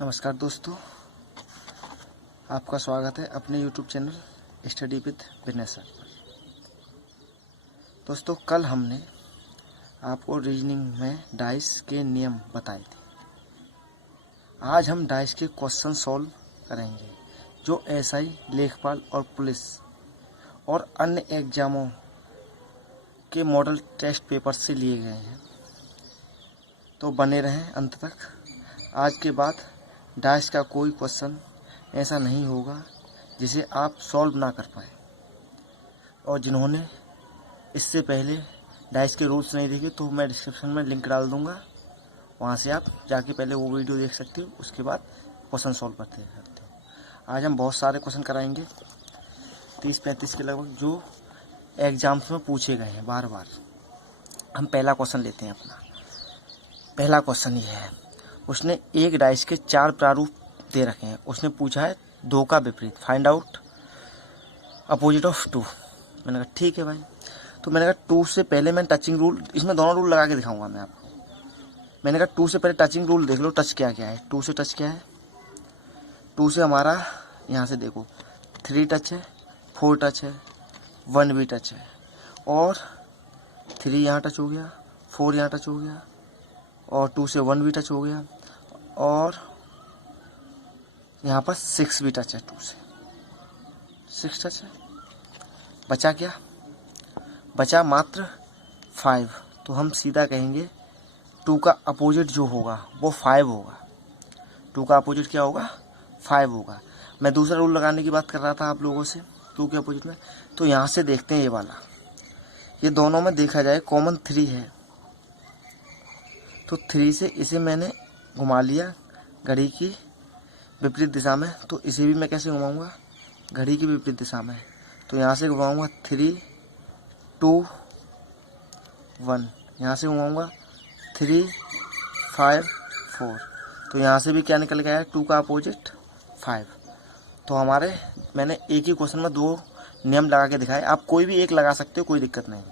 नमस्कार दोस्तों, आपका स्वागत है अपने YouTube channel study with Vinay sir पर। दोस्तों, कल हमने आपको रीजनिंग में डाइस के नियम बताए थे। आज हम डाइस के क्वेश्चन सॉल्व करेंगे जो एसआई, लेखपाल और पुलिस और अन्य एग्जामों के मॉडल टेस्ट पेपर से लिए गए हैं। तो बने रहें अंत तक। आज के बाद डाइस का कोई क्वेश्चन ऐसा नहीं होगा जिसे आप सॉल्व ना कर पाए। और जिन्होंने इससे पहले डाइस के रूल्स नहीं देखे तो मैं डिस्क्रिप्शन में लिंक डाल दूंगा, वहाँ से आप जाके पहले वो वीडियो देख सकते हो, उसके बाद क्वेश्चन सॉल्व करते सकते हो। आज हम बहुत सारे क्वेश्चन कराएंगे, 30-35 के लगभग, जो एग्जाम्स में पूछे गए हैं बार बार। हम पहला क्वेश्चन लेते हैं अपना। पहला क्वेश्चन ये है, उसने एक डाइस के 4 प्रारूप दे रखे हैं। उसने पूछा है 2 का विपरीत, फाइंड आउट अपोजिट ऑफ 2। मैंने कहा ठीक है भाई। तो मैंने कहा 2 से पहले मैं टचिंग रूल, इसमें दोनों रूल लगा के दिखाऊंगा मैं आपको। मैंने कहा 2 से पहले टचिंग रूल देख लो, टच क्या क्या है। 2 से टच क्या है? 2 से हमारा यहाँ से देखो 3 टच है, 4 टच है, 1 भी टच है, और 3 यहाँ टच हो गया, 4 यहाँ टच हो गया, और 2 से 1 भी टच हो गया, और यहाँ पर 6 भी टच है। 2 से 6 टच है। बचा क्या? बचा मात्र 5। तो हम सीधा कहेंगे 2 का अपोजिट जो होगा वो 5 होगा। 2 का अपोजिट क्या होगा? 5 होगा। मैं दूसरा रूल लगाने की बात कर रहा था आप लोगों से 2 के अपोजिट में। तो यहाँ से देखते हैं, ये वाला, ये दोनों में देखा जाए कॉमन 3 है। तो 3 से इसे मैंने घुमा लिया घड़ी की विपरीत दिशा में। तो इसे भी मैं कैसे घुमाऊंगा? घड़ी की विपरीत दिशा में। तो यहाँ से घुमाऊंगा 3, 2, 1। यहाँ से घुमाऊंगा 3, 5, 4। तो यहाँ से भी क्या निकल गया है? 2 का अपोजिट 5। तो हमारे, मैंने एक ही क्वेश्चन में 2 नियम लगा के दिखाए। आप कोई भी एक लगा सकते हो, कोई दिक्कत नहीं,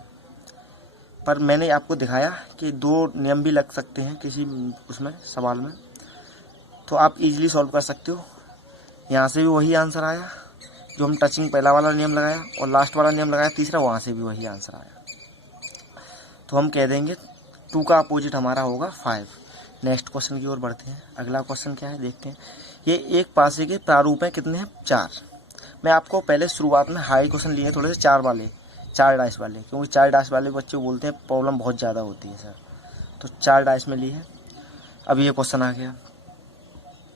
पर मैंने आपको दिखाया कि 2 नियम भी लग सकते हैं किसी उसमें सवाल में, तो आप इजीली सॉल्व कर सकते हो। यहाँ से भी वही आंसर आया जो हम टचिंग पहला वाला नियम लगाया, और लास्ट वाला नियम लगाया तीसरा, वहाँ से भी वही आंसर आया। तो हम कह देंगे 2 का अपोजिट हमारा होगा 5। नेक्स्ट क्वेश्चन की ओर बढ़ते हैं। अगला क्वेश्चन क्या है देखते हैं। ये एक पासे के प्रारूप हैं, कितने हैं? 4। मैं आपको पहले शुरुआत में हाई क्वेश्चन लिए थोड़े से 4 वाले, 4 डाइस वाले, क्योंकि 4 डाइस वाले बच्चे बोलते हैं प्रॉब्लम बहुत ज़्यादा होती है सर। तो 4 डाइस में लिए हैं। अब ये क्वेश्चन आ गया,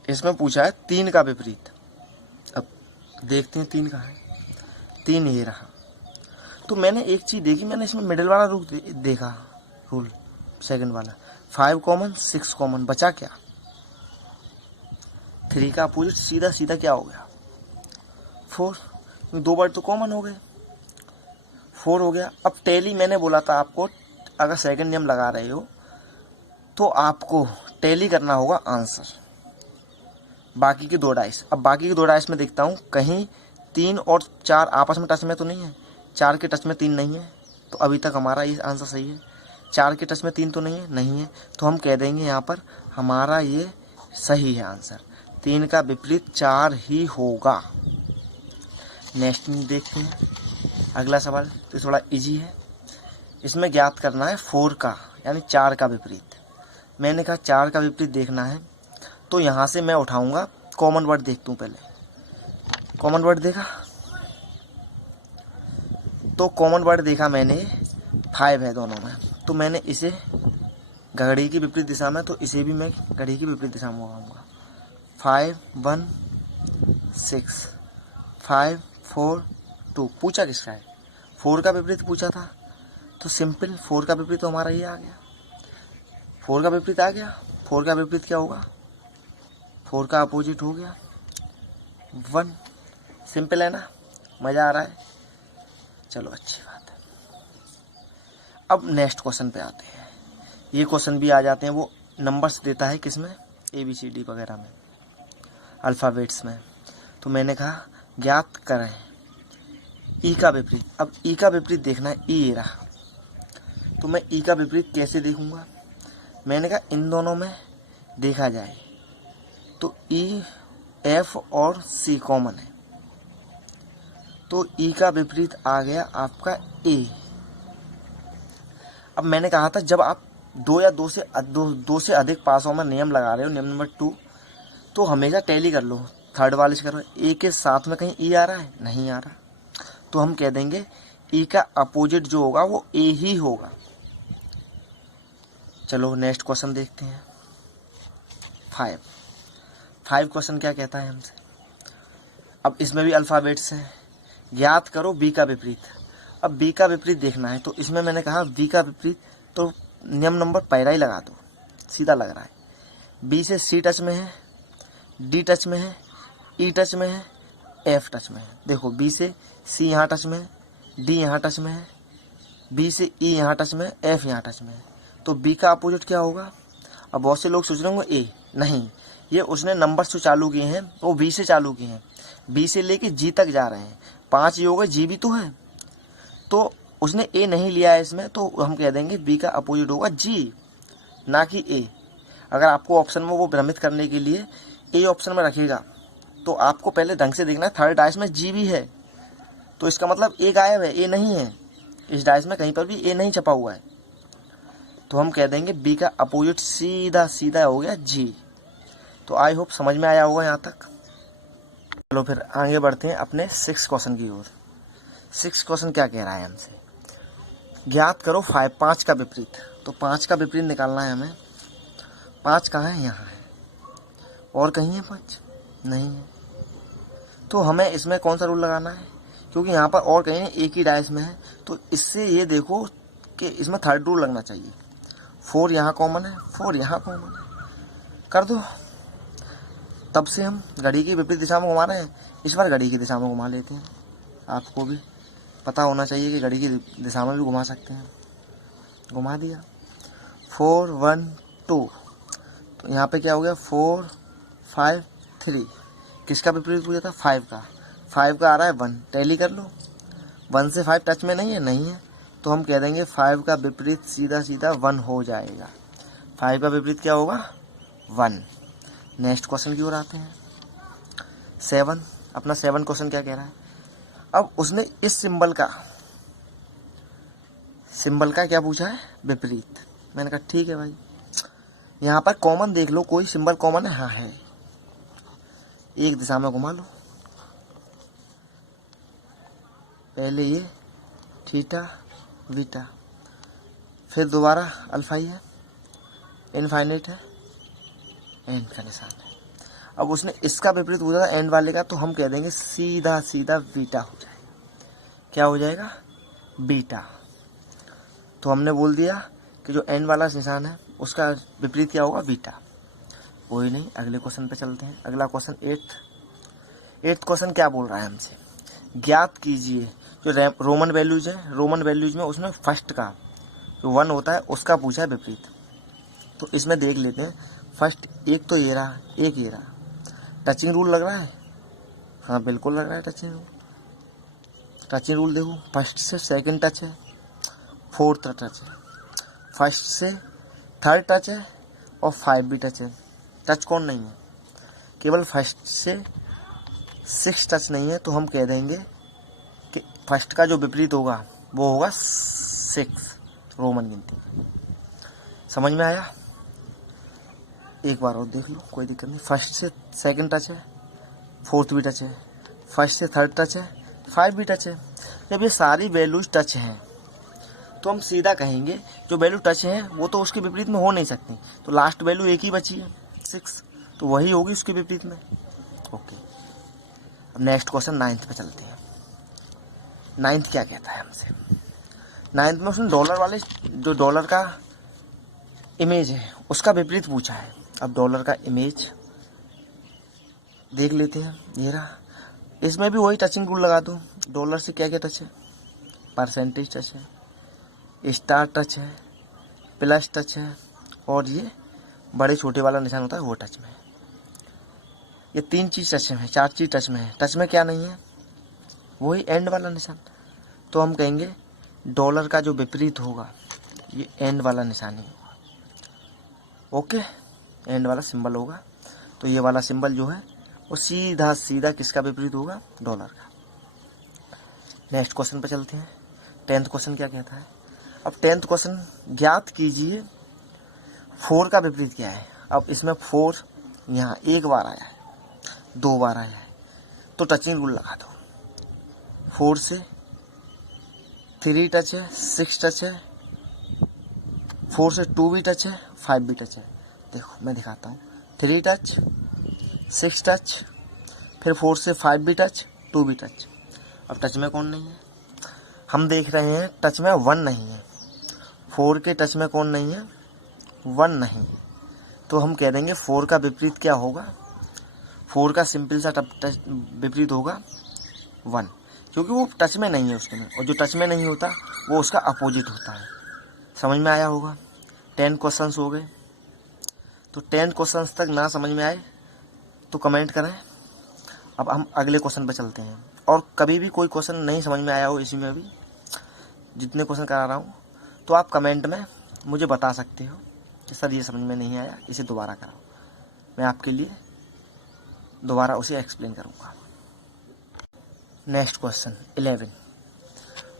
इसमें पूछा है 3 का विपरीत। अब देखते हैं 3 कहाँ है। 3 ये रहा। तो मैंने एक चीज़ देखी, मैंने इसमें मिडिल वाला रूल देखा, रूल सेकंड वाला, 5 कॉमन, 6 कॉमन, बचा क्या? 3 का अपोजिट सीधा सीधा क्या हो गया? 4। 2 बार तो कॉमन हो गए, 4 हो गया। अब टैली मैंने बोला था आपको, अगर सेकंड नियम लगा रहे हो तो आपको टैली करना होगा आंसर, बाकी के 2 डाइस। अब बाकी के 2 डाइस में देखता हूँ कहीं 3 और 4 आपस में टच में तो नहीं है। 4 के टच में 3 नहीं है, तो अभी तक हमारा ये आंसर सही है। 4 के टच में 3 तो नहीं है, तो हम कह देंगे यहाँ पर हमारा ये सही है आंसर। 3 का विपरीत 4 ही होगा। नेक्स्ट देखते हैं अगला सवाल, तो थोड़ा इजी है। इसमें ज्ञात करना है 4 का, यानी 4 का विपरीत। मैंने कहा 4 का विपरीत देखना है, तो यहाँ से मैं उठाऊंगा कॉमन वर्ड, देखता हूँ पहले कॉमन वर्ड देखा। तो कॉमन वर्ड देखा मैंने, 5 है दोनों में, तो मैंने इसे घड़ी की विपरीत दिशा में, तो इसे भी मैं घड़ी की विपरीत दिशा में उठाऊंगा। 5, 1, 6, 5, 4, 2। पूछा किसका है? 4 का विपरीत पूछा था, तो सिंपल 4 का विपरीत तो हमारा ये आ गया। 4 का विपरीत आ गया। 4 का विपरीत क्या होगा? 4 का अपोजिट हो गया 1। सिंपल है ना? मज़ा आ रहा है? चलो अच्छी बात है। अब नेक्स्ट क्वेश्चन पे आते हैं। ये क्वेश्चन भी आ जाते हैं, वो नंबर्स देता है किसमें? ABCD वगैरह में, अल्फ़ाबेट्स में। तो मैंने कहा ज्ञात करें ई का विपरीत। अब ई का विपरीत देखना है, ई ये रहा। तो मैं ई का विपरीत कैसे देखूंगा? मैंने कहा इन दोनों में देखा जाए तो ई, एफ और सी कॉमन है, तो ई का विपरीत आ गया आपका ए। अब मैंने कहा था जब आप दो या दो से अधिक पासों में नियम लगा रहे हो, नियम नंबर 2, तो हमेशा टैली कर लो, थर्ड वाले से करो। ए के साथ में कहीं ई आ रहा है? नहीं आ रहा, तो हम कह देंगे ई का अपोजिट जो होगा वो ए ही होगा। चलो नेक्स्ट क्वेश्चन देखते हैं। 5 क्वेश्चन क्या कहता है हमसे। अब इसमें भी अल्फ़ाबेट्स हैं। ज्ञात करो बी का विपरीत। अब बी का विपरीत देखना है, तो इसमें मैंने कहा बी का विपरीत, तो नियम नंबर पहला ही लगा दो, सीधा लग रहा है। बी से सी टच में है, डी टच में है, ई टच में है, एफ टच में है। देखो बी से सी यहाँ टच में है, डी यहाँ टच में है, बी से ई यहाँ टच में है, एफ यहाँ टच में है, तो बी का अपोजिट क्या होगा। अब बहुत से लोग सोच रहे होंगे ए, नहीं, ये उसने नंबर से चालू किए हैं, वो बी से चालू किए हैं, बी से लेके जी तक जा रहे हैं, 5 ये हो गए, जी भी तो है, तो उसने ए नहीं लिया है इसमें, तो हम कह देंगे बी का अपोजिट होगा जी, ना कि ए। अगर आपको ऑप्शन में वो भ्रमित करने के लिए ए ऑप्शन में रखेगा, तो आपको पहले ढंग से देखना है, थर्ड डाइस में जी भी है, तो इसका मतलब ए गायब है, ए नहीं है, इस डाइस में कहीं पर भी ए नहीं छपा हुआ है, तो हम कह देंगे बी का अपोजिट सीधा सीधा हो गया जी। तो आई होप समझ में आया होगा यहाँ तक। चलो फिर आगे बढ़ते हैं अपने 6 क्वेश्चन की ओर। 6 क्वेश्चन क्या कह रहा है हमसे, ज्ञात करो 5 का विपरीत। तो 5 का विपरीत निकालना है हमें। 5 कहाँ है? यहाँ है, और कहीं है 5? नहीं है, तो हमें इसमें कौन सा रूल लगाना है, क्योंकि यहाँ पर और कहीं एक ही डाइस में है, तो इससे ये देखो कि इसमें थर्ड रूल लगना चाहिए। 4 यहाँ कॉमन है, 4 यहाँ कॉमन है, कर दो। तब से हम घड़ी की विपरीत दिशा में घुमा रहे हैं, इस बार घड़ी की दिशा में घुमा लेते हैं। आपको भी पता होना चाहिए कि घड़ी की दिशा में भी घुमा सकते हैं। घुमा दिया, 4 1 2, तो यहाँ पे क्या हो गया, 4 5 3। किसका विपरीत पूछा था? 5 का। 5 का आ रहा है 1, टैली कर लो। 1 से 5 टच में नहीं है, नहीं है, तो हम कह देंगे 5 का विपरीत सीधा सीधा 1 हो जाएगा। 5 का विपरीत क्या होगा? 1। नेक्स्ट क्वेश्चन की ओर आते हैं। 7, अपना 7 क्वेश्चन क्या कह रहा है। अब उसने इस सिंबल का क्या पूछा है? विपरीत। मैंने कहा ठीक है भाई, यहाँ पर कॉमन देख लो, कोई सिंबल कॉमन है? हाँ है, एक दिशा में घुमा लो, पहले ये थीटा बीटा, फिर दोबारा अल्फा ही है, इनफाइनाइट है, एंड का निशान है। अब उसने इसका विपरीत पूछा था एंड वाले का, तो हम कह देंगे सीधा सीधा बीटा हो जाएगा। क्या हो जाएगा? बीटा। तो हमने बोल दिया कि जो एंड वाला निशान है उसका विपरीत क्या होगा? बीटा। कोई नहीं, अगले क्वेश्चन पे चलते हैं। अगला क्वेश्चन 8th क्वेश्चन क्या बोल रहा है हमसे, ज्ञात कीजिए जो रोमन वैल्यूज है, रोमन वैल्यूज में उसमें फर्स्ट का जो 1 होता है उसका पूछा है विपरीत। तो इसमें देख लेते हैं। फर्स्ट एक तो ये रहा, एक ये रहा, टचिंग रूल लग रहा है? हाँ बिल्कुल लग रहा है टचिंग रूल। टचिंग रूल देखो, फर्स्ट से सेकंड टच है, फोर्थ टच है, फर्स्ट से थर्ड टच है, और 5 भी टच है। टच कौन नहीं है? केवल फर्स्ट से 6 टच नहीं है, तो हम कह देंगे कि फर्स्ट का जो विपरीत होगा वो होगा 6, रोमन गिनती। समझ में आया? एक बार और देख लो, कोई दिक्कत नहीं। फर्स्ट से सेकंड टच है, फोर्थ भी टच है, फर्स्ट से थर्ड टच है, 5 भी टच है। जब ये सारी वैल्यूज टच हैं तो हम सीधा कहेंगे जो वैल्यू टच है वो तो उसके विपरीत में हो नहीं सकती, तो लास्ट वैल्यू एक ही बची है 6, तो वही होगी उसके विपरीत में। ओके, अब नेक्स्ट क्वेश्चन 9th पे चलते हैं। 9th क्या कहता है हमसे। 9th में उसने डॉलर वाले जो डॉलर का इमेज है उसका विपरीत पूछा है। अब डॉलर का इमेज देख लेते हैं, ये रहा। इसमें भी वही टचिंग रूल लगा दो। डॉलर से क्या क्या टच है? परसेंटेज टच है, स्टार टच है, प्लस टच है, और ये बड़े छोटे वाला निशान होता है वो टच में है। ये 3 चीज़ टच में है, 4 चीज़ टच में है। टच में क्या नहीं है? वही एंड वाला निशान। तो हम कहेंगे डॉलर का जो विपरीत होगा ये एंड वाला निशान ही होगा। ओके, एंड वाला सिंबल होगा। तो ये वाला सिंबल जो है वो सीधा सीधा किसका विपरीत होगा, डॉलर का। नेक्स्ट क्वेश्चन पे चलते हैं। 10th क्वेश्चन क्या कहता है। अब 10th क्वेश्चन, ज्ञात कीजिए 4 का विपरीत क्या है। अब इसमें 4 यहाँ एक बार आया है, 2 बार आया है, तो टचिंग रूल लगा दो। 4 से 3 टच है, 6 टच है, 4 से 2 भी टच है, 5 भी टच है। देखो मैं दिखाता हूँ, 3 टच, 6 टच, फिर 4 से 5 भी टच, 2 भी टच। अब टच में कौन नहीं है, हम देख रहे हैं टच में 1 नहीं है। 4 के टच में कौन नहीं है, 1 नहीं है। तो हम कह देंगे 4 का विपरीत क्या होगा, 4 का सिंपल सा टच विपरीत होगा 1, क्योंकि वो टच में नहीं है उसमें, और जो टच में नहीं होता वो उसका अपोजिट होता है। समझ में आया होगा। 10 क्वेश्चंस हो गए। तो 10 क्वेश्चंस तक ना समझ में आए तो कमेंट करें। अब हम अगले क्वेश्चन पर चलते हैं। और कभी भी कोई क्वेश्चन नहीं समझ में आया हो, इसी में भी जितने क्वेश्चन करा रहा हूँ, तो आप कमेंट में मुझे बता सकते हो कि सर ये समझ में नहीं आया, इसे दोबारा कराओ। मैं आपके लिए दोबारा उसे एक्सप्लेन करूँगा। नेक्स्ट क्वेश्चन 11,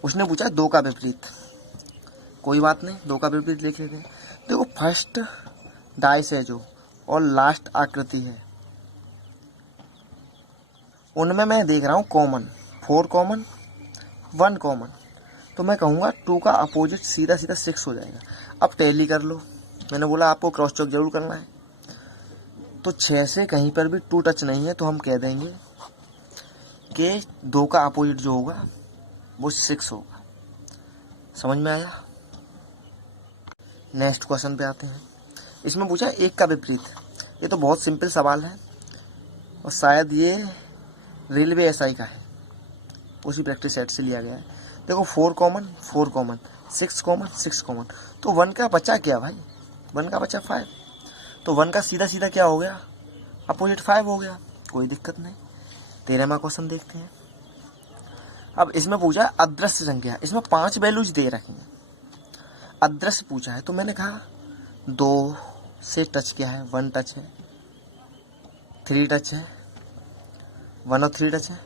उसने पूछा 2 का विपरीत। कोई बात नहीं, 2 का विपरीत लिख लेते हैं। देखो फर्स्ट डाइस है जो और लास्ट आकृति है, उनमें मैं देख रहा हूँ कॉमन, 4 कॉमन, 1 कॉमन। तो मैं कहूँगा 2 का अपोजिट सीधा सीधा 6 हो जाएगा। अब टैली कर लो, मैंने बोला आपको क्रॉस चेक जरूर करना है। तो 6 से कहीं पर भी 2 टच नहीं है, तो हम कह देंगे कि 2 का अपोजिट जो होगा वो 6 होगा। समझ में आया। नेक्स्ट क्वेश्चन पे आते हैं। इसमें पूछा 1 का विपरीत। ये तो बहुत सिंपल सवाल है और शायद ये रेलवे एसआई का है, उसी प्रैक्टिस सेट से लिया गया है। देखो 4 कॉमन, 4 कॉमन, 6 कॉमन, 6 कॉमन। तो 1 का बचा क्या भाई, 1 का बचा 5। तो 1 का सीधा सीधा क्या हो गया, अपोजिट 5 हो गया। कोई दिक्कत नहीं। 13वां क्वेश्चन देखते हैं। अब इसमें पूछा है अदृश्य संख्या। इसमें 5 वैल्यूज दे रखी हैं, अदृश्य पूछा है। तो मैंने कहा 2 से टच क्या है, 1 टच है, 3 टच है, 1 और 3 टच है,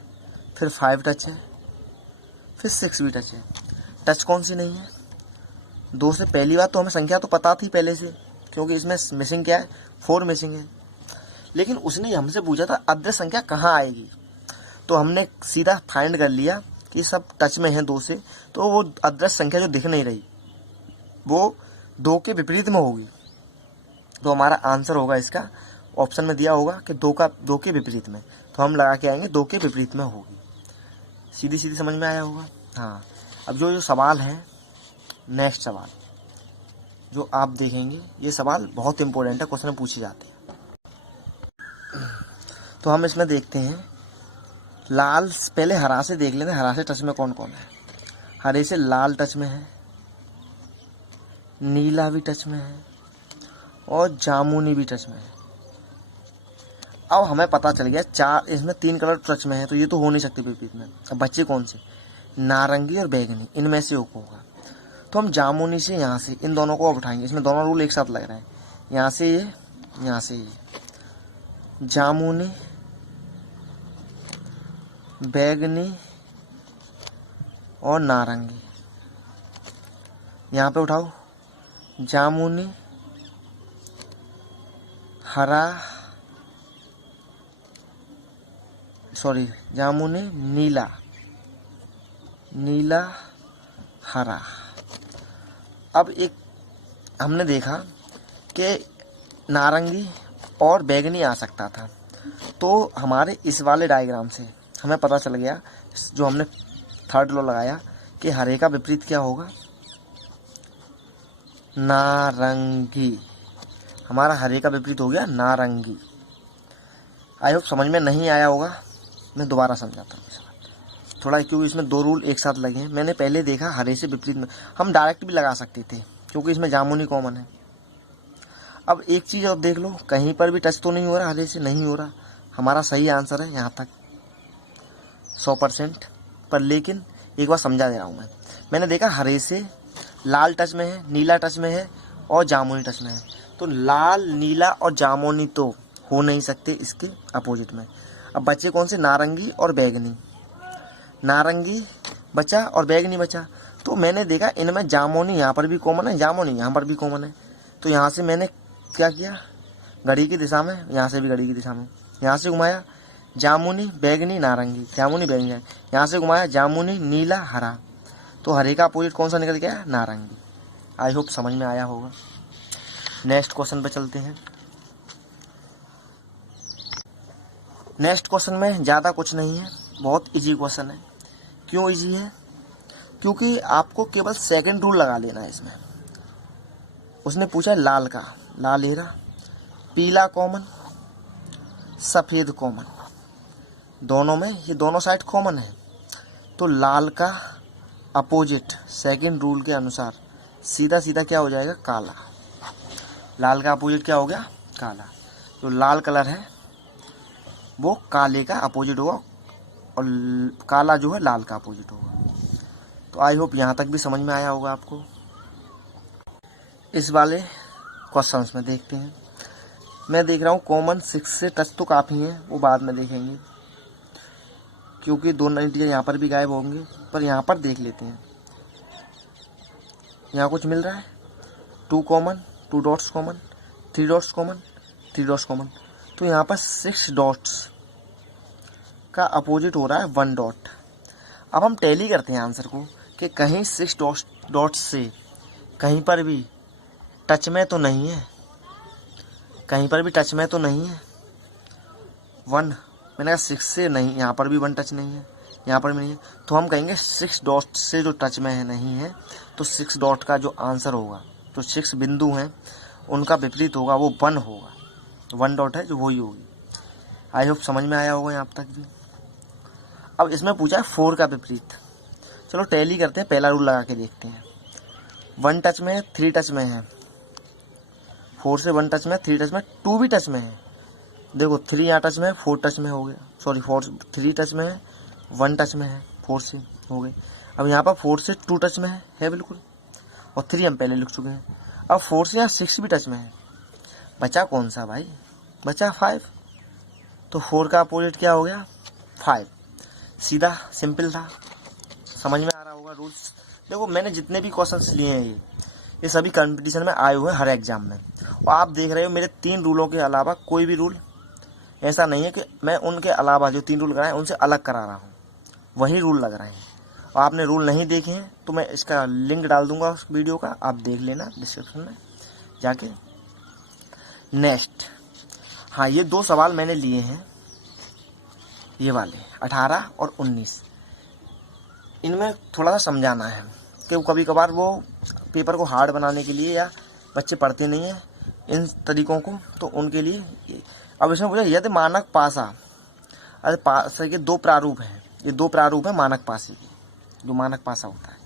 फिर 5 टच है, फिर 6 भी टच है। टच कौन सी नहीं है, 2 से। पहली बात तो हमें संख्या तो पता थी पहले से, क्योंकि इसमें मिसिंग क्या है, 4 मिसिंग है। लेकिन उसने हमसे पूछा था अदृश्य संख्या कहाँ आएगी, तो हमने सीधा फाइंड कर लिया कि सब टच में है 2 से, तो वो अदृश्य संख्या जो दिख नहीं रही वो 2 के विपरीत में होगी। तो हमारा आंसर होगा इसका, ऑप्शन में दिया होगा कि 2 के विपरीत में। तो हम लगा के आएंगे 2 के विपरीत में होगी। सीधी सीधी समझ में आया होगा। हाँ, अब जो सवाल है, नेक्स्ट सवाल जो आप देखेंगे, ये सवाल बहुत इंपॉर्टेंट है, क्वेश्चन में पूछे जाते हैं। तो हम इसमें देखते हैं लाल, पहले हरा से देख लेते हैं, हरा से टच में कौन कौन है। हरे से लाल टच में है, नीला भी टच में है और जामुनी भी टच में है। अब हमें पता चल गया 4, इसमें 3 कलर टच में है, तो ये तो हो नहीं सकते विपरीत में। अब बच्चे कौन से, नारंगी और बैगनी, इनमें से एक होगा। तो हम जामुनी से, यहाँ से इन दोनों को अब उठाएंगे। इसमें दोनों रूल एक साथ लग रहे हैं, यहाँ से ये, यहाँ से ये। जामुनी, बैगनी और नारंगी, यहाँ पे उठाओ। जामुनी, हरा, सॉरी जामुनी, नीला, नीला, हरा। अब एक हमने देखा कि नारंगी और बैगनी आ सकता था, तो हमारे इस वाले डायग्राम से हमें पता चल गया, जो हमने थर्ड लॉ लगाया, कि हरे का विपरीत क्या होगा, नारंगी। हमारा हरे का विपरीत हो गया नारंगी। आई होप समझ में नहीं आया होगा, मैं दोबारा समझाता हूँ थोड़ा, क्योंकि इसमें 2 रूल एक साथ लगे हैं। मैंने पहले देखा हरे से विपरीत में, हम डायरेक्ट भी लगा सकते थे क्योंकि इसमें जामुनी कॉमन है। अब एक चीज़ और देख लो, कहीं पर भी टच तो नहीं हो रहा, हरे से नहीं हो रहा। हमारा सही आंसर है यहाँ तक 100% पर। लेकिन एक बार समझा दे रहा हूँ मैंने देखा हरे से लाल टच में है, नीला टच में है और जामुनी टच में है। तो लाल, नीला और जामुनी तो हो नहीं सकते इसके अपोजिट में। अब बचे कौन से, नारंगी और बैगनी। नारंगी बचा और बैगनी बचा, तो मैंने देखा इनमें जामुनी यहाँ पर भी कॉमन है, जामुनी यहाँ पर भी कॉमन है। तो यहाँ से मैंने क्या किया, घड़ी की दिशा में, यहाँ से भी घड़ी की दिशा में, यहाँ से घुमाया जामुनी बैगनी नारंगी, जामुनी बैगनी, यहाँ से घुमाया जामुनी नीला हरा, तो हरे का अपोजिट कौन सा निकल गया, नारंगी। आई होप समझ में आया होगा। नेक्स्ट क्वेश्चन पे चलते हैं। नेक्स्ट क्वेश्चन में ज़्यादा कुछ नहीं है, बहुत इजी क्वेश्चन है। क्यों इजी है, क्योंकि आपको केवल सेकंड रूल लगा लेना है इसमें। उसने पूछा लाल का, लाल हेरा, पीला कॉमन, सफ़ेद कॉमन, दोनों में ये दोनों साइड कॉमन है। तो लाल का अपोजिट सेकंड रूल के अनुसार सीधा सीधा क्या हो जाएगा, काला। लाल का अपोजिट क्या हो गया, काला। जो लाल कलर है वो काले का अपोजिट होगा और काला जो है लाल का अपोजिट होगा। तो आई होप यहाँ तक भी समझ में आया होगा आपको। इस वाले क्वेश्चंस में देखते हैं। मैं देख रहा हूँ कॉमन 6 से टच तो काफ़ी हैं, वो बाद में देखेंगे क्योंकि 2 नंबर यहाँ पर भी गायब होंगे, पर यहाँ पर देख लेते हैं। यहाँ कुछ मिल रहा है, 2 common, 2 dots common, 3 dots common, 3 dots common. तो यहाँ पर 6 डॉट्स का अपोजिट हो रहा है 1 डॉट। अब हम टैली करते हैं आंसर को कि कहीं 6 डॉट्स से कहीं पर भी टच में तो नहीं है, कहीं पर भी टच में तो नहीं है 1। मैंने कहा 6 से नहीं, यहाँ पर भी 1 टच नहीं है, यहाँ पर भी नहीं है। तो हम कहेंगे 6 डॉट से जो टच में है नहीं है, तो 6 डॉट का जो आंसर होगा, जो 6 बिंदु हैं उनका विपरीत होगा, वो 1 होगा। 1 डॉट है जो वही होगी। आई होप समझ में आया होगा यहाँ तक भी। अब इसमें पूछा है 4 का विपरीत। चलो टैली करते हैं, पहला रूल लगा के देखते हैं। 1 टच में है, 3 टच में है, 4 से 1 टच में, 3 टच में, 2 भी टच में है। देखो 3 यहाँ टच में है, 4 टच में हो गया, सॉरी 3 टच में है, 1 टच में है, 4 से हो गई। अब यहाँ पर 4 से 2 टच में है बिल्कुल, और 3 हम पहले लिख चुके हैं। अब 4 से यहाँ 6 भी टच में है, बचा कौन सा भाई, बचा 5। तो 4 का अपोजिट क्या हो गया, 5। सीधा सिंपल था, समझ में आ रहा होगा रूल्स। देखो मैंने जितने भी क्वेश्चंस लिए हैं ये सभी कंपटीशन में आए हुए हैं हर एग्जाम में, और आप देख रहे हो मेरे 3 रूलों के अलावा कोई भी रूल ऐसा नहीं है कि मैं उनके अलावा जो 3 रूल कराए उनसे अलग करा रहा हूँ, वही रूल लग रहे हैं। और आपने रूल नहीं देखे हैं तो मैं इसका लिंक डाल दूंगा उस वीडियो का, आप देख लेना डिस्क्रिप्शन में जाके। नेक्स्ट, हाँ ये 2 सवाल मैंने लिए हैं, ये वाले 18 और 19। इनमें थोड़ा सा समझाना है कि कभी कभार वो पेपर को हार्ड बनाने के लिए, या बच्चे पढ़ते नहीं हैं इन तरीकों को, तो उनके लिए। अब इसमें पूछा यदि मानक पासा, अरे पासे के 2 प्रारूप हैं, ये 2 प्रारूप है मानक पासे के, जो मानक पासा होता है,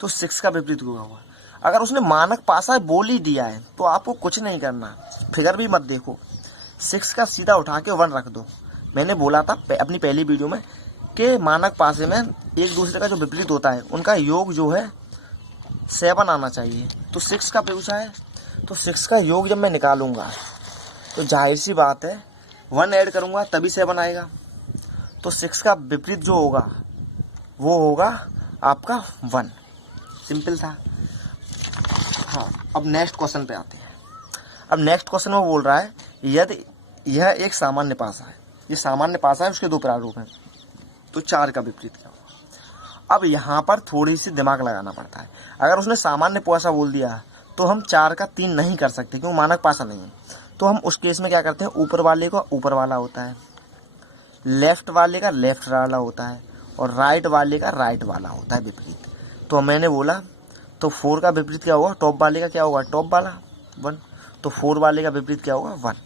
तो 6 का विपरीत हुआ हुआ। अगर उसने मानक पासा बोल ही दिया है तो आपको कुछ नहीं करना, फिगर भी मत देखो, 6 का सीधा उठा के 1 रख दो। मैंने बोला था अपनी पहली वीडियो में कि मानक पासे में एक दूसरे का जो विपरीत होता है उनका योग जो है 7 आना चाहिए। तो 6 का पूछा है, तो 6 का योग जब मैं निकालूंगा तो जाहिर सी बात है 1 ऐड करूंगा तभी 7 आएगा। तो 6 का विपरीत जो होगा वो होगा आपका 1। सिंपल था। हाँ, अब नेक्स्ट क्वेश्चन पे आते हैं। अब नेक्स्ट क्वेश्चन में बोल रहा है यदि यह एक सामान्य पासा है, ये सामान्य पासा है, उसके 2 प्रारूप हैं, तो 4 का विपरीत क्या होगा। अब यहाँ पर थोड़ी सी दिमाग लगाना पड़ता है। अगर उसने सामान्य पासा बोल दिया तो हम 4 का 3 नहीं कर सकते क्योंकि मानक पासा नहीं है। तो हम उस केस में क्या करते हैं, ऊपर वाले का ऊपर वाला होता है, लेफ्ट वाले का लेफ्ट वाला होता है, और राइट वाले का राइट वाला होता है विपरीत। तो मैंने बोला तो 4 का विपरीत क्या होगा, टॉप वाले का क्या होगा, टॉप वाला 1। तो 4 वाले का विपरीत क्या होगा, 1।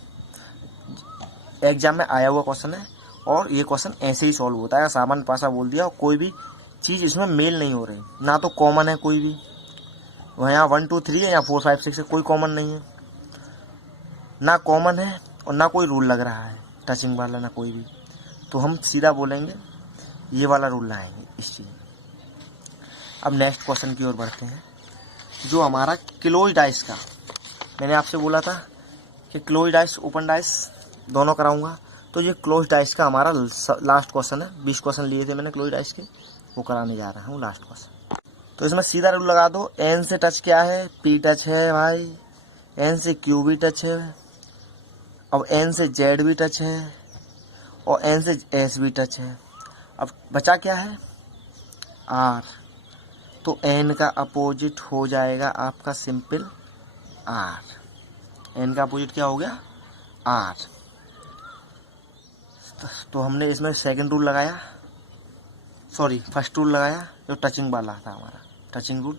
एग्जाम में आया हुआ क्वेश्चन है, और ये क्वेश्चन ऐसे ही सॉल्व होता है। सामान्य पासा बोल दिया और कोई भी चीज़ इसमें मेल नहीं हो रही, ना तो कॉमन है कोई भी, वहाँ यहाँ 1 2 3 है, या 4 5 6 है, कोई कॉमन नहीं है, ना कॉमन है और ना कोई रूल लग रहा है टचिंग वाला, ना कोई भी। तो हम सीधा बोलेंगे ये वाला रूल लाएंगे इस चीज़। अब नेक्स्ट क्वेश्चन की ओर बढ़ते हैं, जो हमारा क्लोज डाइस का। मैंने आपसे बोला था कि क्लोज डाइस ओपन डाइस दोनों कराऊंगा। तो ये क्लोज डाइस का हमारा लास्ट क्वेश्चन है। 20 क्वेश्चन लिए थे मैंने क्लोज डाइस के, वो कराने जा रहा हूँ लास्ट क्वेश्चन। तो इसमें सीधा रूल लगा दो। एन से टच क्या है, पी टच है भाई। एन से क्यू भी टच है, अब एन से जेड भी टच है, और एन से एस भी टच है। अब बचा क्या है, आर। तो एन का अपोजिट हो जाएगा आपका सिंपल आर। एन का अपोजिट क्या हो गया, आर। तो हमने इसमें सेकंड रूल लगाया, सॉरी फर्स्ट रूल लगाया जो टचिंग वाला था हमारा। टचिंग रूल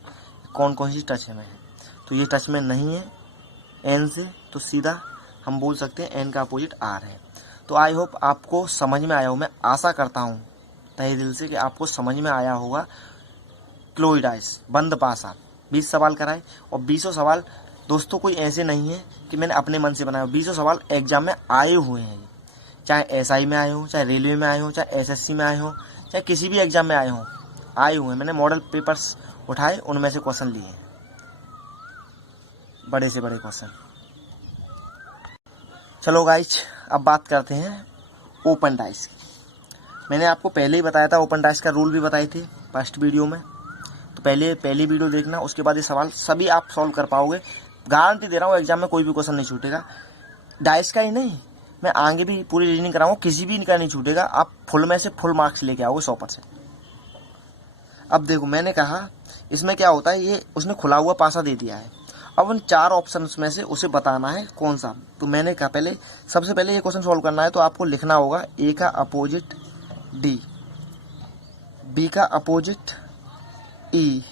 कौन कौन सी टच में है, तो ये टच में नहीं है एन से, तो सीधा हम बोल सकते हैं एन का अपोजिट आर है। तो आई होप आपको समझ में आया हो। मैं आशा करता हूँ तहे दिल से कि आपको समझ में आया होगा। क्लोज डाइस बंद पासा 20 सवाल कराए, और 20 सवाल दोस्तों कोई ऐसे नहीं है कि मैंने अपने मन से बनाया। 20 सवाल एग्जाम में आए हुए हैं, चाहे एसआई में आए हो, चाहे रेलवे में आए हो, चाहे एसएससी में आए हो, चाहे किसी भी एग्जाम में आए हुए हैं। मैंने मॉडल पेपर्स उठाए, उनमें से क्वेश्चन लिए हैं, बड़े से बड़े क्वेश्चन। चलो गाइज, अब बात करते हैं ओपन डाइस की। मैंने आपको पहले ही बताया था, ओपन डाइस का रूल भी बताए थे फर्स्ट वीडियो में। तो पहली वीडियो देखना, उसके बाद ये सवाल सभी आप सॉल्व कर पाओगे। गारंटी दे रहा हूँ एग्जाम में कोई भी क्वेश्चन नहीं छूटेगा। डाइस का ही नहीं, मैं आगे भी पूरी रीजनिंग कराऊंगा, किसी भी का नहीं छूटेगा। आप फुल में से फुल मार्क्स लेके आओगे 100%। अब देखो मैंने कहा इसमें क्या होता है, ये उसने खुला हुआ पासा दे दिया है। अब उन 4 ऑप्शंस में से उसे बताना है कौन सा। तो मैंने कहा सबसे पहले ये क्वेश्चन सॉल्व करना है, तो आपको लिखना होगा ए का अपोजिट डी, बी का अपोजिट ई,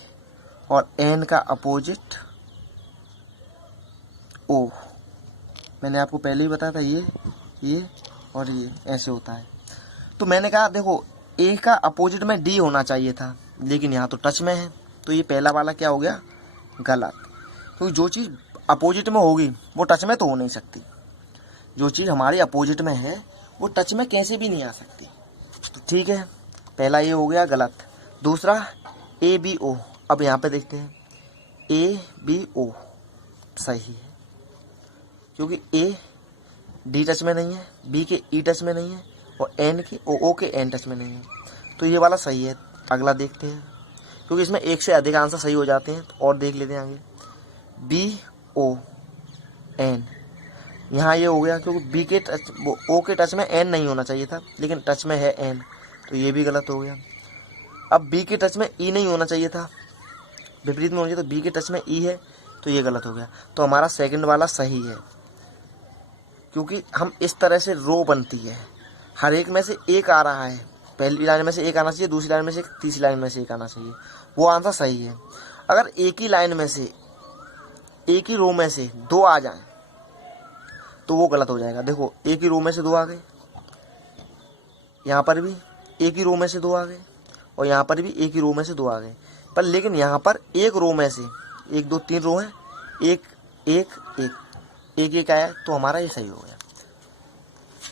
और एन का अपोजिट ओ। मैंने आपको पहले ही बताया था ये और ये ऐसे होता है। तो मैंने कहा देखो ए का अपोजिट में डी होना चाहिए था, लेकिन यहाँ तो टच में है, तो ये पहला वाला क्या हो गया, गलत। क्योंकि जो चीज़ अपोजिट में होगी वो टच में तो हो नहीं सकती। जो चीज़ हमारी अपोजिट में है वो टच में कैसे भी नहीं आ सकती। तो ठीक है, पहला ये हो गया गलत। दूसरा ए बी ओ, अब यहाँ पे देखते हैं ए बी ओ सही है, क्योंकि ए डी टच में नहीं है, बी के ई टच में नहीं है, और एन के ओ के एन टच में नहीं है, तो ये वाला सही है। अगला देखते हैं, क्योंकि इसमें एक से अधिक आंसर सही हो जाते हैं, तो और देख लेते हैं आगे। बी ओ एन, यहाँ ये हो गया क्योंकि बी के टच ओ के टच में एन नहीं होना चाहिए था, लेकिन टच में है एन, तो ये भी गलत हो गया। अब बी के टच में ई नहीं होना चाहिए था, विपरीत में होना चाहिए, तो बी के टच में ई है, तो ये गलत हो गया। तो हमारा सेकंड वाला सही है, क्योंकि हम इस तरह से रो बनती है, हर एक में से एक आ रहा है। पहली लाइन में से एक आना चाहिए, दूसरी लाइन में से एक, तीसरी लाइन में से एक आना चाहिए, वो आंसर सही है। अगर एक ही लाइन में से, एक ही रो में से 2 आ जाए तो वो गलत हो जाएगा। देखो एक ही रो में से 2 आ गए, यहाँ पर भी एक ही रो में से 2 आ गए, और यहाँ पर भी एक ही रो में से 2 आ गए। पर लेकिन यहाँ पर एक रो में से 1 2 3 रो है, एक एक एक एक एक आया, तो हमारा ये सही हो गया।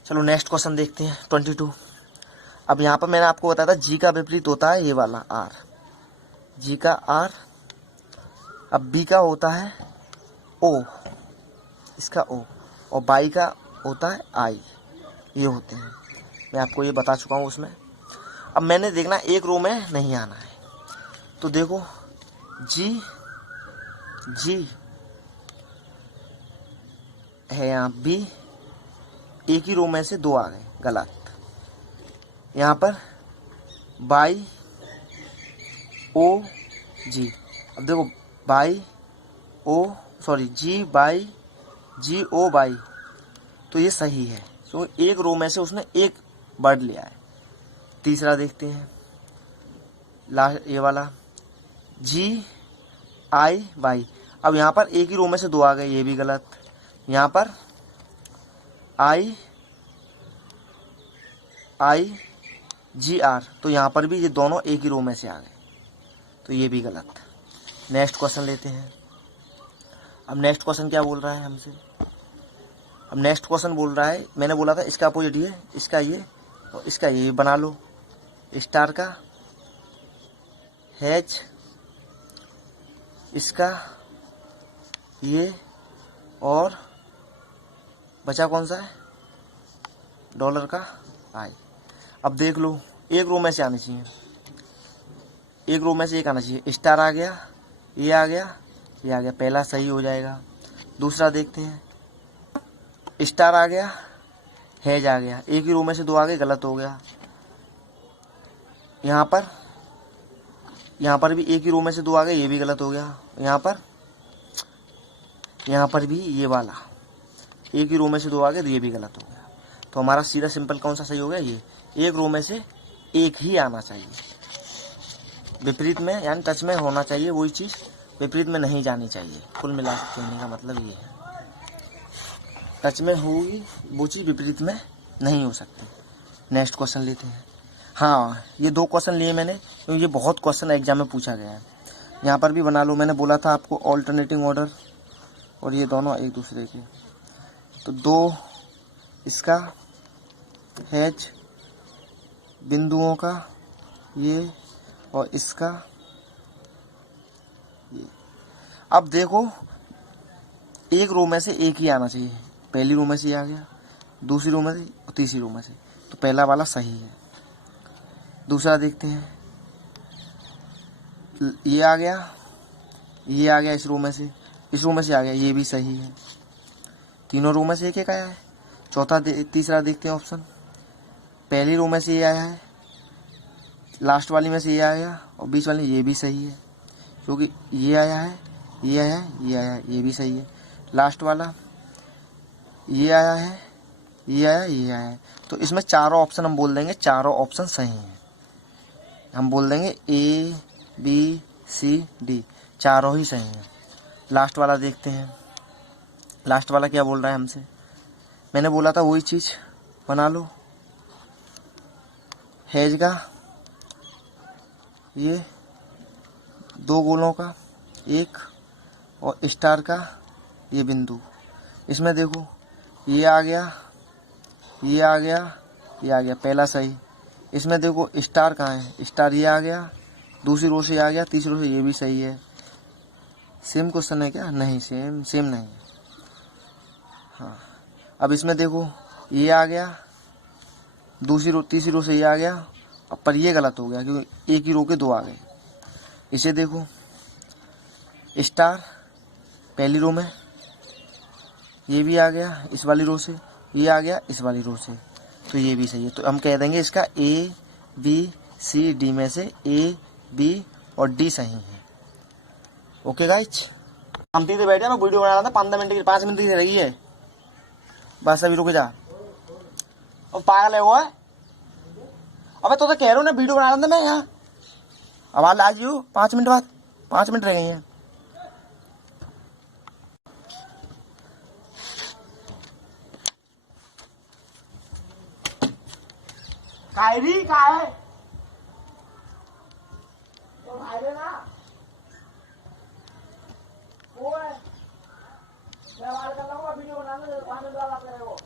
चलो नेक्स्ट क्वेश्चन देखते हैं 22। अब यहाँ पर मैंने आपको बताया था जी का विपरीत होता है ये वाला आर, जी का आर। अब बी का होता है ओ, इसका ओ, और बाई का होता है आई, ये होते हैं। मैं आपको ये बता चुका हूँ उसमें। अब मैंने देखना एक रो में नहीं आना है, तो देखो जी जी है, यहाँ बी एक ही रो में से 2 आ गए, गलत। यहाँ पर बाई ओ जी, अब देखो by O, sorry G by G O by, तो ये सही है। तो एक रो में से उसने एक वर्ड लिया है। तीसरा देखते हैं, लास्ट ये वाला जी आई वाई। अब यहाँ पर एक ही रो में से 2 आ गए, ये भी गलत। यहाँ पर आई आई जी आर, तो यहाँ पर भी ये दोनों एक ही रो में से आ गए, तो ये भी गलत। नेक्स्ट क्वेश्चन लेते हैं। अब नेक्स्ट क्वेश्चन क्या बोल रहा है हमसे, अब नेक्स्ट क्वेश्चन बोल रहा है, मैंने बोला था इसका अपोजिट ये, इसका ये और इसका ये बना लो। स्टार का हैच, इसका ये, और बचा कौन सा है, डॉलर का आई। अब देख लो, एक रो में से आनी चाहिए, एक रो में से एक आना चाहिए। स्टार आ गया, ये आ गया, ये आ गया, पहला सही हो जाएगा। दूसरा देखते हैं, स्टार आ गया, हैज आ गया, एक ही रो में से दो आ गए, गलत हो गया। यहाँ पर भी एक ही रो में से दो आ गए, ये भी गलत हो गया। यहाँ पर भी ये वाला एक ही रो में से दो आ गए, तो ये भी गलत हो गया। तो हमारा सीधा सिंपल कौन सा सही हो गया, ये एक रो में से एक ही आना चाहिए। विपरीत में यानी टच में होना चाहिए वही चीज़, विपरीत में नहीं जानी चाहिए। कुल मिला के कहने का मतलब ये है, टच में होगी वो चीज़, विपरीत में नहीं हो सकती। नेक्स्ट क्वेश्चन लेते हैं। हाँ, ये 2 क्वेश्चन लिए मैंने क्योंकि ये बहुत क्वेश्चन एग्जाम में पूछा गया है। यहाँ पर भी बना लो, मैंने बोला था आपको ऑल्टरनेटिंग ऑर्डर, और ये दोनों एक दूसरे के। तो 2 इसका हैज बिंदुओं का ये, और इसका ये। अब देखो, एक रो में से एक ही आना चाहिए। पहली रो में से ये आ गया, दूसरी रो में से और तीसरी रो में से, तो पहला वाला सही है। दूसरा देखते हैं, ये आ गया, ये आ गया इस रो में से, इस रो में से आ गया, ये भी सही है। तीनों रो में से एक एक आया है। तीसरा देखते हैं ऑप्शन, पहली रो में से ये आया है, लास्ट वाली में से ये आया, और बीच वाली ये भी सही है, क्योंकि ये आया है, ये आया है, ये आया है, ये भी सही है। लास्ट वाला ये आया है, ये आया, ये आया है। तो इसमें चारों ऑप्शन हम बोल देंगे, चारों ऑप्शन सही हैं। हम बोल देंगे A B C D, चारों ही सही हैं। लास्ट वाला देखते हैं, लास्ट वाला क्या बोल रहा है हमसे। मैंने बोला था वही चीज़ बना लो, हैज का ये 2 गोलों का एक, और स्टार का ये बिंदु। इसमें देखो, ये आ गया, ये आ गया, ये आ गया, पहला सही। इसमें देखो स्टार कहाँ है, स्टार ये आ गया, दूसरी रो से आ गया, तीसरी रो से ये भी सही है। सेम क्वेश्चन है क्या, नहीं, सेम नहीं है। हाँ, अब इसमें देखो, ये आ गया, तीसरी रो से ये आ गया, अब पर ये गलत हो गया क्योंकि एक ही रो के 2 आ गए। इसे देखो, स्टार पहली रो में, ये भी आ गया इस वाली रो से, ये आ गया इस वाली रो से, तो ये भी सही है। तो हम कह देंगे इसका A B C D में से A B और D सही है। ओके गाइज, शांति से बैठे, मैं वीडियो बना रहा था, 15 मिनट की, 5 मिनट की रही है बस, अभी रुक जा। अब पागल है वो है, अबे तो कह रहा हूँ ना, वीडियो बना रहा था मैं यहाँ। अब आ जाइयो 5 मिनट बाद, 5 मिनट रह गई हैं। कायरी का है तो भाई ना वो है, मैं बात कर रहा हूँ, वीडियो बनाने में 5 मिनट बाद करे वो।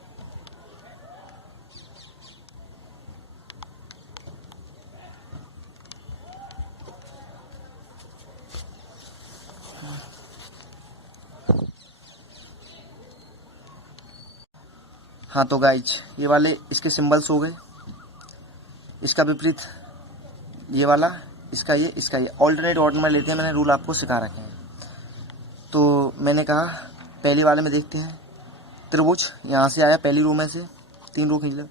हाँ तो गाइज, ये वाले इसके सिंबल्स हो गए, इसका विपरीत ये वाला, इसका ये ऑल्टरनेट ऑर्डर में लेते हैं। मैंने रूल आपको सिखा रखे हैं। तो मैंने कहा पहले वाले में देखते हैं, त्रिभुज यहाँ से आया, पहली रो में से 3 रो खींच लो,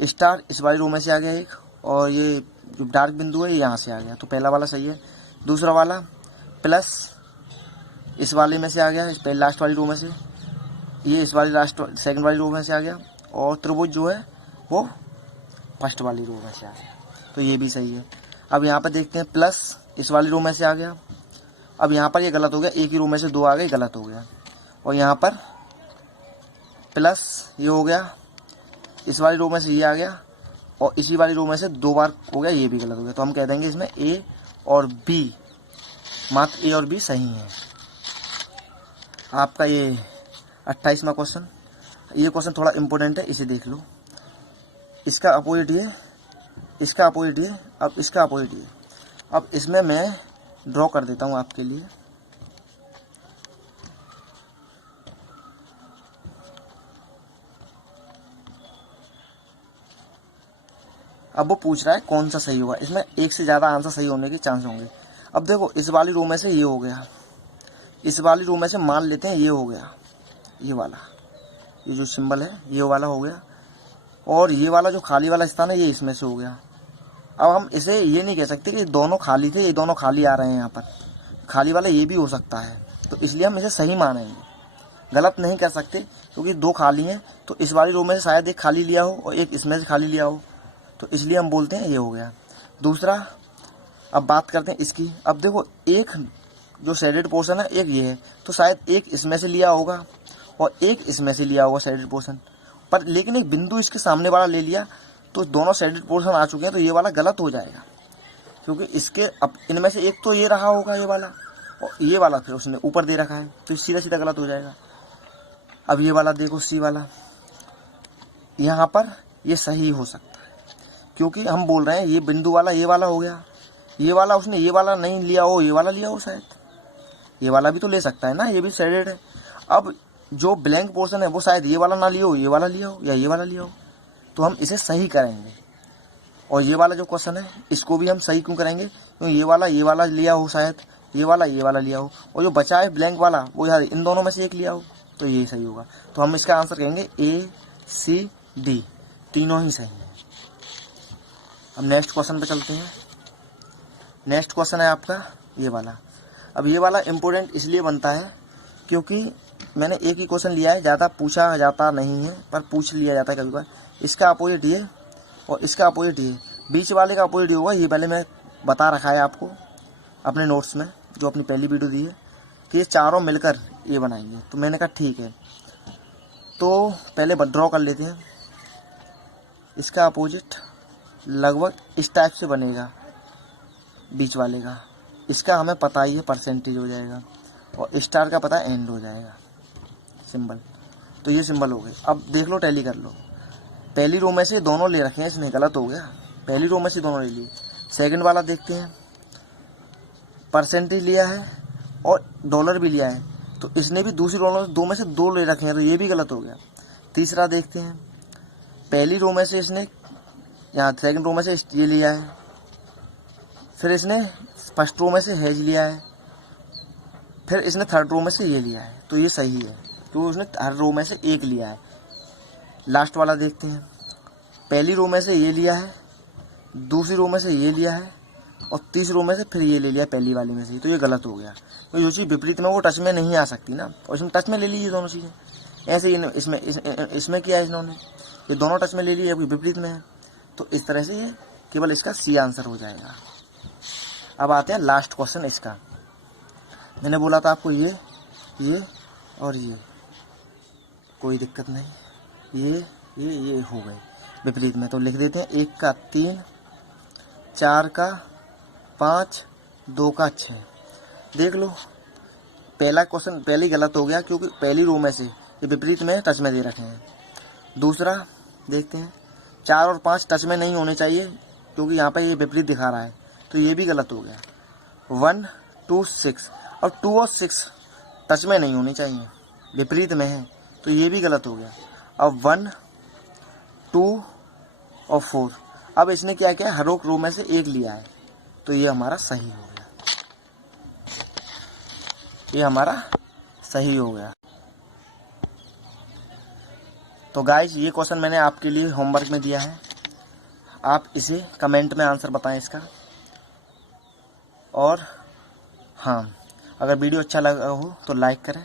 स्टार इस वाली रो में से आ गया एक, और ये जो डार्क बिंदु है ये यहाँ से आ गया, तो पहला वाला सही है। दूसरा वाला प्लस इस वाले में से आ गया, इस पहले लास्ट वाली रो में से, ये इस वाली सेकंड वाली रो में से आ गया, और त्रिभुज जो है वो फर्स्ट वाली रो में से आ गया, तो ये भी सही है। अब यहाँ पर देखते हैं, प्लस इस वाली रो में से आ गया, अब यहाँ पर ये गलत हो गया, एक ही रो में से 2 आ गए, गलत हो गया। और यहाँ पर प्लस ये हो गया, इस वाली रो में से ये आ गया, और इसी वाली रो में से 2 बार हो गया, ये भी गलत हो गया। तो हम कह देंगे इसमें A और B, मात्र A और B सही है। आपका ये 28वां क्वेश्चन, ये क्वेश्चन थोड़ा इम्पोर्टेंट है, इसे देख लो। इसका अपोजिट ये, इसका अपोजिट ये, अब इसका अपोजिट ये। अब इसमें मैं ड्रॉ कर देता हूँ आपके लिए। अब वो पूछ रहा है कौन सा सही होगा, इसमें एक से ज़्यादा आंसर सही होने के चांस होंगे। अब देखो इस वाली रो में से ये हो गया, इस वाली रो में से मान लेते हैं ये हो गया, ये वाला, ये जो सिंबल है ये वाला हो गया, और ये वाला जो खाली वाला स्थान है ये इसमें से हो गया। अब हम इसे ये नहीं कह सकते कि दोनों खाली थे, ये दोनों खाली आ रहे हैं यहाँ पर, खाली वाला ये भी हो सकता है, तो इसलिए हम इसे सही मानेंगे, गलत नहीं कर सकते, क्योंकि दो खाली हैं, तो इस वाली रो में से शायद एक खाली लिया हो और एक इसमें से खाली लिया हो, तो इसलिए हम बोलते हैं ये हो गया। दूसरा, अब बात करते हैं इसकी। अब देखो एक जो शेडेड पोर्शन है एक ये है, तो शायद एक इसमें से लिया होगा और एक इसमें से लिया होगा शेडेड पोर्शन, पर लेकिन एक बिंदु इसके सामने वाला ले लिया, तो दोनों शेडेड पोर्शन आ चुके हैं, तो ये वाला गलत हो जाएगा, क्योंकि इसके अब इनमें से एक तो ये रहा होगा ये वाला, और ये वाला फिर उसने ऊपर दे रखा है, तो सीधा सीधा गलत हो जाएगा। अब ये वाला देखो सी वाला, यहाँ पर ये सही हो सकता है, क्योंकि हम बोल रहे हैं ये बिंदु वाला ये वाला हो गया, ये वाला उसने ये वाला नहीं लिया हो, ये वाला लिया हो शायद, ये वाला भी तो ले सकता है ना, ये भी शेडेड है। अब जो ब्लैंक पोर्शन है वो शायद ये वाला ना लिया हो, ये वाला लिया हो या ये वाला लिया हो, तो हम इसे सही करेंगे। और ये वाला जो क्वेश्चन है इसको भी हम सही क्यों करेंगे, क्योंकि ये वाला लिया हो शायद, ये वाला लिया हो, और जो बचा है ब्लैंक वाला वो यार इन दोनों में से एक लिया हो, तो ये सही होगा। तो हम इसका आंसर कहेंगे ए सी डी, तीनों ही सही है। अब नेक्स्ट क्वेश्चन पे चलते हैं। नेक्स्ट क्वेश्चन है आपका ये वाला। अब ये वाला इम्पोर्टेंट इसलिए बनता है क्योंकि मैंने एक ही क्वेश्चन लिया है, ज़्यादा पूछा जाता नहीं है, पर पूछ लिया जाता है कभी बार। इसका अपोजिट ये और इसका अपोजिट ये, बीच वाले का अपोजिट होगा, ये पहले मैं बता रखा है आपको अपने नोट्स में, जो अपनी पहली वीडियो दी है, कि ये चारों मिलकर ये बनाएंगे। तो मैंने कहा ठीक है, तो पहले ड्रॉ कर लेते हैं। इसका अपोजिट लगभग इस टाइप से बनेगा बीच वाले का, इसका हमें पता ही है परसेंटेज हो जाएगा, और स्टार का पता है एंड हो जाएगा सिंबल। तो ये सिंबल हो गए। अब देख लो, टैली कर लो। पहली रो में से दोनों ले रखे हैं इसने, गलत हो गया, पहली रो में से दोनों ले लिए। सेकंड वाला देखते हैं, परसेंटेज लिया है और डॉलर भी लिया है, तो इसने भी दूसरी रो में दो में से दो ले रखे हैं, तो ये भी गलत हो गया। तीसरा देखते हैं, पहली रो में से इसने यहाँ सेकंड रो में से ये लिया है, फिर इसने फर्स्ट रो में से हेज लिया है, फिर इसने थर्ड रो में से ये लिया है, तो ये सही है, तो उसने हर रो में से एक लिया है। लास्ट वाला देखते हैं, पहली रो में से ये लिया है, दूसरी रो में से ये लिया है, और तीसरी रो में से फिर ये ले लिया पहली वाली में से, तो ये गलत हो गया। तो जो चीज़ विपरीत में वो टच में नहीं आ सकती ना, और इसमें टच में ले ली ये दोनों चीज़ें, ऐसे ही इसमें किया है इन्होंने, ये दोनों टच में ले ली, अभी विपरीत में है, तो इस तरह से ये केवल इसका सी आंसर हो जाएगा। अब आते हैं लास्ट क्वेश्चन इसका। मैंने बोला था आपको ये और ये कोई दिक्कत नहीं, ये हो गए विपरीत में, तो लिख देते हैं 1 का 3, 4 का 5, 2 का 6। देख लो, पहला क्वेश्चन पहले ही गलत हो गया, क्योंकि पहली रो में से ये विपरीत में टच में दे रखे हैं। दूसरा देखते हैं, 4 और 5 टच में नहीं होने चाहिए, क्योंकि यहाँ पे ये विपरीत दिखा रहा है, तो ये भी गलत हो गया। 1, 2, 6, और 2 और 6 टच में नहीं होनी चाहिए, विपरीत में है, तो ये भी गलत हो गया। अब 1, 2 और 4, अब इसने क्या किया, हर एक रो में से एक लिया है, तो ये हमारा सही हो गया, ये हमारा सही हो गया। तो गाइज ये क्वेश्चन मैंने आपके लिए होमवर्क में दिया है, आप इसे कमेंट में आंसर बताएं इसका। और हाँ, अगर वीडियो अच्छा लगा हो तो लाइक करें,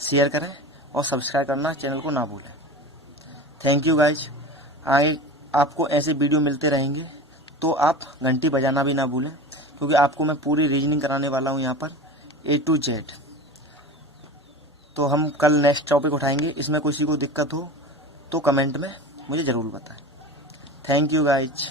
शेयर करें और सब्सक्राइब करना चैनल को ना भूलें। Thank you guys. आगे आपको ऐसे वीडियो मिलते रहेंगे, तो आप घंटी बजाना भी ना भूलें, क्योंकि आपको मैं पूरी रीजनिंग कराने वाला हूँ यहाँ पर A to Z। तो हम कल नेक्स्ट टॉपिक उठाएंगे, इसमें किसी को दिक्कत हो तो कमेंट में मुझे ज़रूर बताएं। Thank you guys.